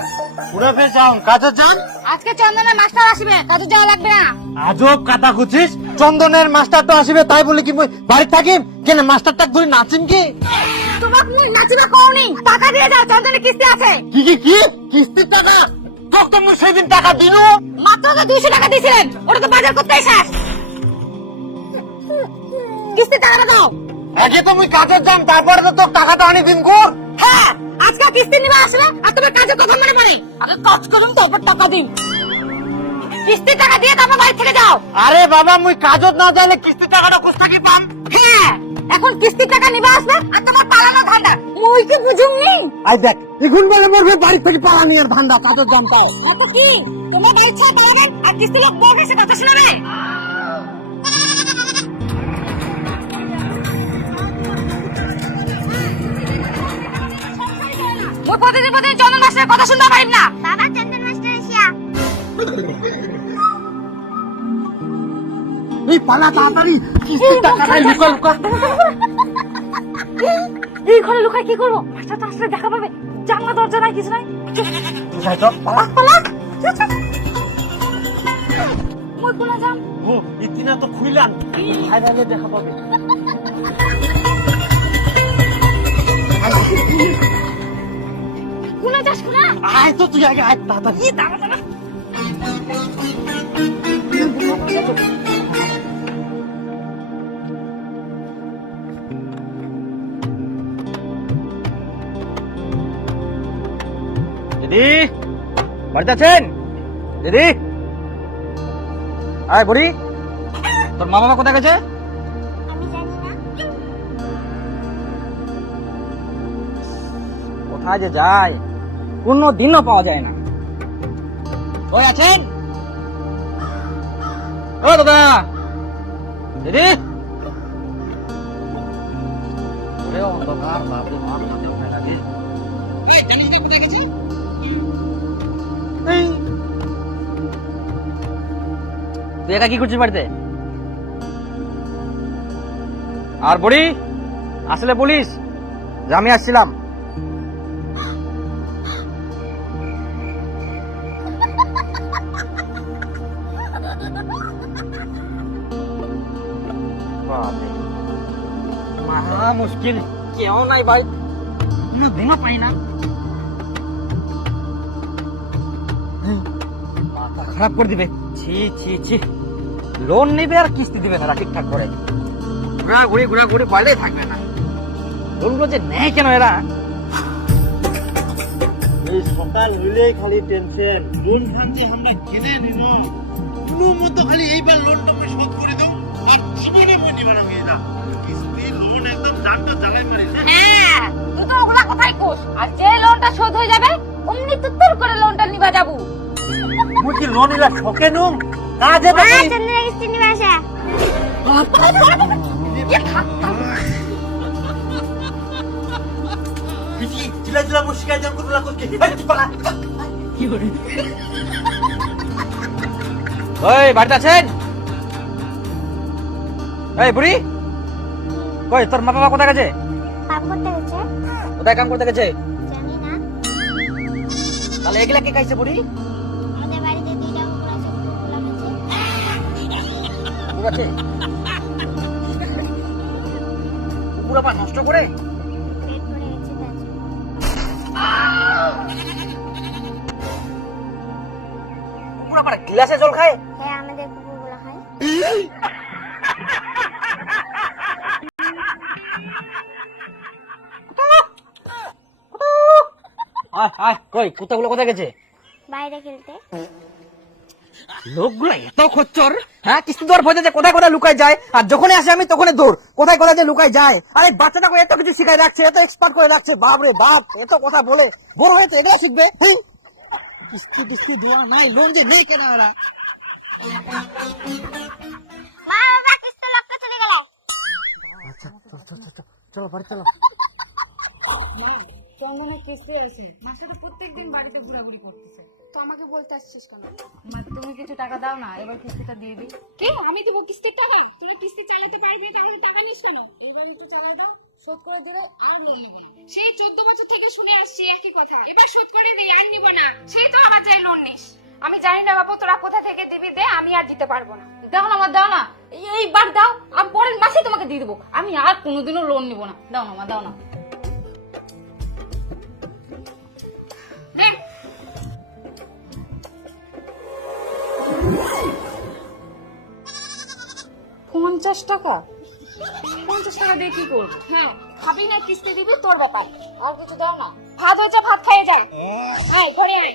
ফের কাজে যান? আজকে চন্দনের মাস্টার আসবে কাজে যাওয়া লাগবে না। আজব কাটা খুঁজিস চন্দনের মাস্টার তো আসবে তাই বলে কি বাড়ি থাকিম কেন মাস্টারটা ধরে নাচিম কি? তোমাকে মুই নাচিবা কওনি টাকা দিয়ে দাও চন্দনের কিস্তি আছে। কি কি কি? কিস্তির টাকা? তোকে তো মুই সেদিন টাকা দিনু। মাত্র তো দুইশো টাকা দিয়েছিলেন ওটা তো বাজার করতে শেষ। কিস্তি টাকাটা দাও। আগে তো মুই কাজে যাম তারপরে তো তোর টাকাটা আনি দিন হ্যাঁ আজকে কিস্তি নিবে আসবে আর তোমার কাজে কথা মনে পড়ে। আগে কাজ করুন তারপর টাকা দিন। কিস্তি টাকা দিয়ে তারপর বাড়ি থেকে যাও। আরে বাবা মুই কাজত না যাইলে কিস্তির টাকাটা কোথা থেকে পাম? হ্যাঁ এখন কিস্তি টাকা নিবে আসবে আর তোমার পালানো ধান্দা। মুই কি বুঝুমনি? আই দেখ এখন বলে মোর বাড়ি থেকে পালানি আর ভান্ডা কাজত তাই কত কি? তোমার বাড়ি ছেড়ে পালাবেন আর কিস্তি লোক বউ এসে কথা শোনাবে? মুই প্রতিদিন প্রতিদিন চন্দন মাস্টারের কথা শুনতে পারি না। বাবা চন্দন মাস্টার এসিয়া এই পালা তাড়াতাড়ি কিস্তির টাকাটা লুকা লুকা এই ঘরে লুকায় কি করব? মাস্টার তো আসলে দেখা পাবে। জানলা দরজা নাই কিছু নাই। পালা? পালা মুই কোনা যাম? ও ইতিনা তো খুইলাম ফাইনালে দেখা পাবে। কোনা যাস কোনা আয় তো তুই আগে আয় তাড়াতাড়ি কি দাঁড়া দাঁড়া। দিদি বাড়িতে আছেন? দিদি। আয় বুড়ি। তোর মা বাবা কোথায় গেছে? আমি জানি না। কোথায় যে যায়? কোনো দিনও পাওয়া যায় না। ওই আছেন? ও দাদা! দিদি! তুই একা কি করছিস বাড়িতে? আর বড়ি, আসলে বলিস যে আমি আসছিলাম। কেউ নাই ভাই। কোনো ঘুমা পাই না। মাথা খারাপ করে দিবে। ছি ছি ছি। লোন নেবে আর কিস্তি দিবে তারা ঠিকঠাক করে। ঘুরা ঘুরে ঘুরা ঘুরে বয়লাই থাকবে না। লোনগুলো যে নেয় কেন এরা? এই সকাল হইলেই খালি টেনশন। লোন খান্তি আমরা কিনে নিল কোনো মতো খালি এইবার লোনটা আমি শোধ করে দাও আর জীবনে মই নিবার আমি না কিস্তি লোন একদম জানটা জ্বালাই মারি হ্যাঁ? তুই তো ওগুলা কথাই কোস আর যে লোনটা শোধ হয়ে যাবে অমনি তো তোর করে লোনটা নিবা যাব। মুই কি লোন ইলা ঠকে নুম? কাজে তো করি। চন্দ্রের কিস্তি নিবা আসা। পিছি চিলা চিলা মুই শিকাই করলা করকে এই তুই পালা কি করে ওই বাড়িতে আছেন? এই বুড়ি? কই তোর মা বাবা কোথায় গেছে? কাম করতে গেছে। কোথায় কাম করতে গেছে? জানি না। তাহলে এগুলা কে খাইছে বুড়ি? আমাদের বাড়িতে দুইটা কুকুর আছে কুকুরগুলো গেছে ঠিক আছে। কুকুর আবার নষ্ট করে? কুকুর আবার গ্লাসে জল খায়? আয় আয় কই কুত্তাগুলো কোথায় গেছে? বাইরে খেলতে। লোকগুলো এত খচ্চর হ্যাঁ কিস্তি দেওয়ার ভয় যে কোথায় কোথায় লুকায় যায় আর যখনই আসে আমি তখনই দৌড় কোথায় কোথায় যে লুকায় যায়। আরে বাচ্চাটাকে এত কিছু শিখাই রাখছে এত এক্সপার্ট করে রাখছে বাপ রে বাপ এত কথা বলে। বড় হয়েছে এগুলো শিখবে। কিস্তি টিস্তি দেওয়া নাই লোন যে নেই কেন ওরা চলো চলো চলো চলো বাড়ি চলো। চন্দনের কিস্তি আছে। মাসে তো প্রত্যেকদিন বাড়িতে ঘোরাঘুরি করতেছে। তো আমাকে বলতে আসছিস কেন? মা তুমি কিছু টাকা দাও না এবার কিস্তিটা দিয়ে দিই। কে? আমি দেবো কিস্তির টাকা? তোরা কিস্তি চালাতে পারবি তাহলে টাকা নিস কেন? এবার একটু চালাই দাও শোধ করে দিলে আর লোন নিব সেই চোদ্দ বছর থেকে শুনে আসছি একই কথা। এবার শোধ করে দিই আর নিব না। সেই তো আমার চাই লোন নিস। আমি জানি না বাবু তোরা কোথা থেকে দিবি দে আমি আর দিতে পারব না। দাও না আমার দাও না। এইবার দাও আর পরের মাসে তোমাকে দিয়ে দেবো। আমি আর কোনোদিনও লোন নিব না। দাও না মা দাও না। পঞ্চাশ টাকা? পঞ্চাশ টাকা দিয়ে কি করব? হ্যাঁ খাবি না কিস্তি দিবি তোর ব্যাপার। আর কিছু দাও না। ভাত হয়েছে ভাত খেয়ে যা। আয় ঘরে আয়।